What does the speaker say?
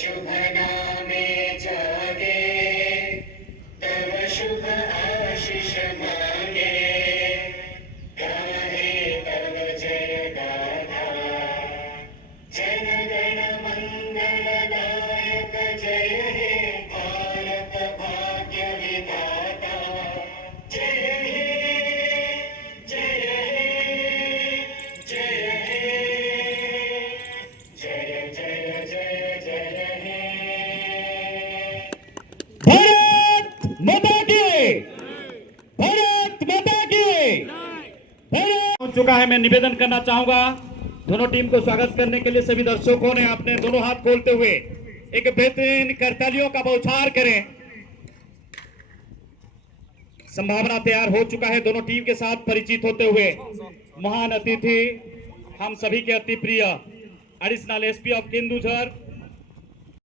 शुभ नामे जागे, तव शुभ आशीष मांगे, गाहे तव जय गाथा, जन गण मंगलदायक जय हे भारत भाग्य विधाता, जय हे जय हे जय हे जय जय जय जय हे। भारत माता की, भारत माता की, भारत। हो चुका है। मैं निवेदन करना चाहूंगा दोनों टीम को स्वागत करने के लिए सभी दर्शकों ने अपने दोनों हाथ खोलते हुए एक बेहतरीन करतालियों का बौछार करें। संभावना तैयार हो चुका है। दोनों टीम के साथ परिचित होते हुए महान अतिथि, हम सभी के अति प्रिय एडिशनल एसपी ऑफ केंदुझर